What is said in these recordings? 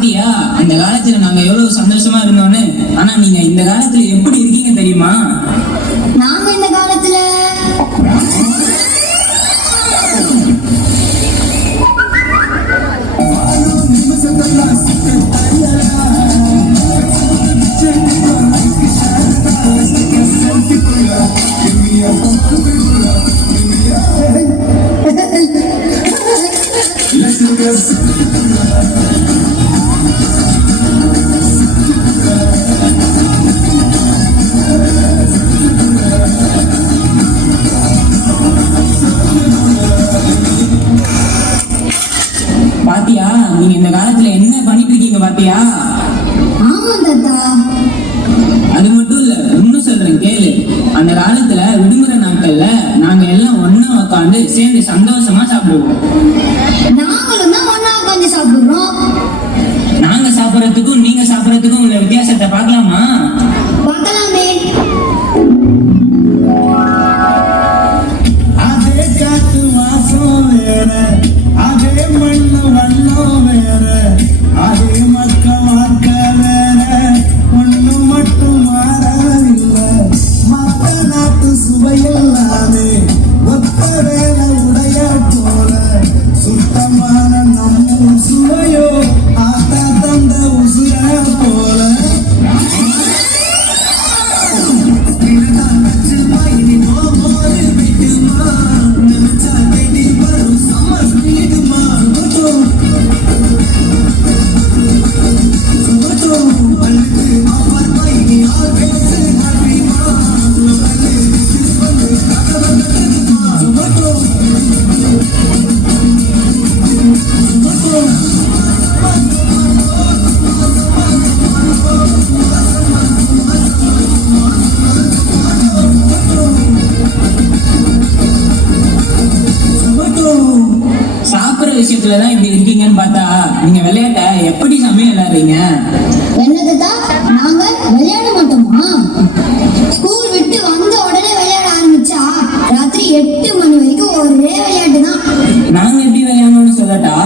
பாத்தியா இந்த காலத்துல நாங்க எவ்வளவு சந்தோஷமா இருந்தோம்னு. ஆனா நீங்க இந்த காலத்துல எப்படி இருக்கீங்க தெரியுமா? நாங்க இந்த காலத்துல பாத்தியா நீங்க இந்த காலத்துல என்ன பண்ணிட்டு இருக்கீங்க பாத்தியா? ஆமா தாத்தா. அது மட்டும் இல்ல, இன்னும் சொல்றேன் கேளு. அந்த காலத்துல விடுமுறை நாட்கள்ல நாங்க எல்லாம் ஒண்ணா உட்காந்து சேர்ந்து சந்தோஷமா சாப்பிடுவோம். நாங்களும் தான் ஒண்ணா உட்காந்து சாப்பிடுறோம். நாங்க சாப்பிடறதுக்கும் நீங்க சாப்பிடறதுக்கும் உள்ள வித்தியாசத்தை பார்க்கலாமா? பார்க்கலாமே. அதே காத்து வாசம் வேற, அதே மண்ணு வண்ணம் வேற, அதே மக்க வாக்க வேற, ஒண்ணு மட்டும் மாறவில்லை. மத்த நாட்டு சுவையில்லாமே ஒத்த வேலை உடைய போல, சுத்தமான நம்ம சுவையோ ஆத்தா தந்த உசுர போல. சாப்பிடுற விஷயத்துலதான் இப்படி இருக்கீங்கன்னு பார்த்தா நீங்க விளையாட்ட எப்படி சாமி விளையாடுறீங்க? என்னதுதான் நாங்க விளையாட மாட்டோமா? ஸ்கூல் விட்டு வந்த உடனே விளையாட ஆரம்பிச்சா ராத்திரி 8 மணி வரைக்கும் ஒரே விளையாட்டு தான். நாங்க எப்படி விளையாடணும்னு சொல்லட்டா?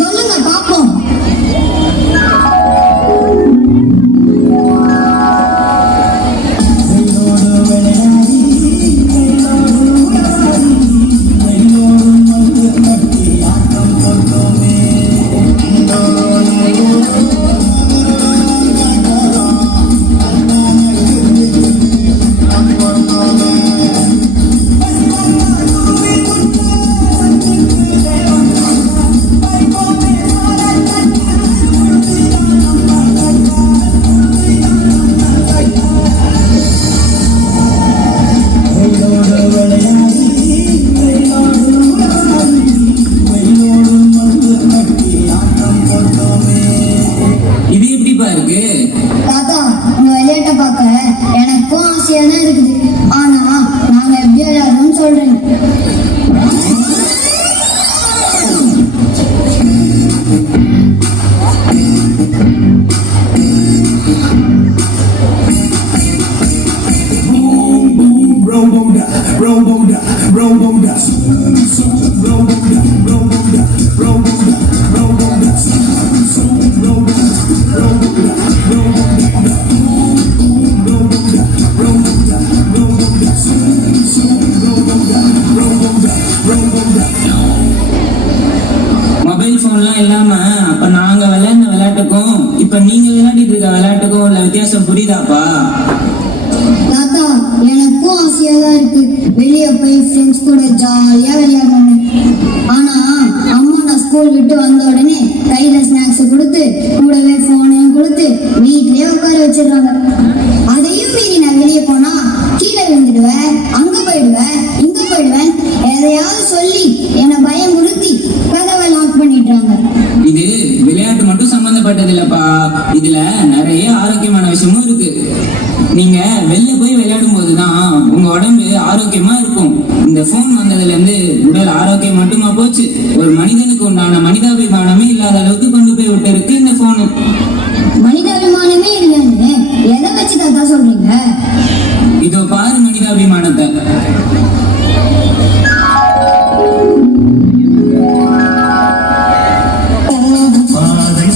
சொல்லுங்க பாப்போம். இது எப்படிப்பா இருக்கு? தாத்தா, உங்க விளையாட்டை பார்க்க எனக்கும் ஆசையா தான் இருக்குது. ஆனா நாங்க எப்படி விளையாடணும்னு சொல்றேன். மொபைல் போன்லாம் இல்லாம அப்ப நாங்க விளையாடின விளையாட்டுக்கும் இப்ப நீங்க விளையாடிட்டு இருக்க விளையாட்டுக்கும் உள்ள வித்தியாசம் புரியுதாப்பா? தாத்தா, எனக்கும் ஆசையா தான் இருக்கு வெளியே போய் ஃப்ரெண்ட்ஸ் கூட ஜாலியா விளையாடணும். ஆனா அம்மா நான் ஸ்கூல் விட்டு வந்த உடனே கையில ஸ்நாக்ஸ் கொடுத்து கூடவே போனையும் கொடுத்து வீட்லயே உட்கார வச்சிடுறாங்க. அதையும் மீறி நான் வெளியே போனா கீழே விழுந்துடுவேன், அங்க போயிடுவேன், இங்க போயிடுவேன், எதையாவது சொல்லி என்னை பயமுறுத்தி கதவை லாக் பண்ணிடுறாங்க. இது விளையாட்டு மட்டும் சம்பந்தப்பட்டது இல்லப்பா, இதுல நிறைய ஆரோக்கியமான விஷயமும் இருக்கு. நீங்க வெளில போய் விளையாடும் போதுதான் உங்க உடம்பு ஆரோக்கியமா இருக்கும். இந்த போன் வந்ததுல இருந்து உடல் ஆரோக்கியம் மட்டுமா போச்சு, ஒரு மனிதனுக்கு உண்டான மனிதாபிமானமே இல்லாத அளவுக்கு கொண்டு போய் விட்டு இருக்கு இந்த போனு. மனிதாபிமானமே இல்லைன்னு எதை வச்சு தாத்தா சொல்றீங்க? இதோ பாரு மனிதாபிமானத்தை. பாதை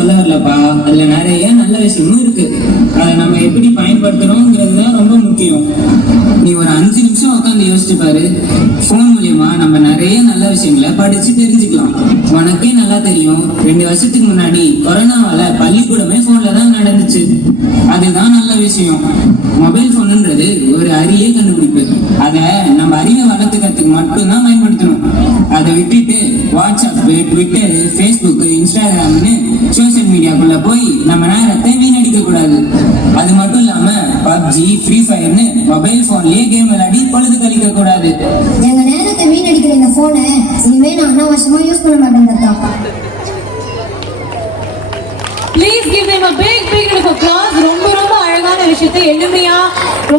சொல்ல வரலப்பா. அதுல நிறைய நல்ல விஷயமும் இருக்கு. அதை நம்ம எப்படி பயன்படுத்துறோங்கிறது தான் ரொம்ப முக்கியம். நீ ஒரு 5 நிமிஷம் உட்காந்து யோசிச்சு பாரு. போன் மூலியமா நம்ம நிறைய நல்ல விஷயங்களை படிச்சு தெரிஞ்சுக்கலாம். உனக்கே நல்லா தெரியும், 2 வருஷத்துக்கு முன்னாடி கொரோனாவால பள்ளிக்கூடமே போன்ல தான் நடந்துச்சு. அதுதான் நல்ல விஷயம். மொபைல் போனுன்றது ஒரு அரிய கண்டுபிடிப்பு. அதை நம்ம அறிவை வளர்த்துக்கிறதுக்கு மட்டும்தான் பயன்படுத்தணும். அதை விட்டுட்டு வாட்ஸ்அப், ட்விட்டர், ஃபேஸ்புக், இன்ஸ்டாகிராம்னு சோசியல் மீடியாக்குள்ள போய் நம்ம நேரத்தை வீணடிக்க கூடாது. அது மட்டும் இல்லாம பப்ஜி, ஃப்ரீ ஃபயர்னு மொபைல் போன்லயே கேம் விளையாடி பொழுது கழிக்க கூடாது. எங்க நேரத்தை வீணடிக்கிற இந்த போனை இனிமே நான் அனாவசியமா யூஸ் பண்ண மாட்டேன் தாத்தா. Please give them a big round of applause. ரொம்ப ரொம்ப அழகான விஷயத்தை எளிமையா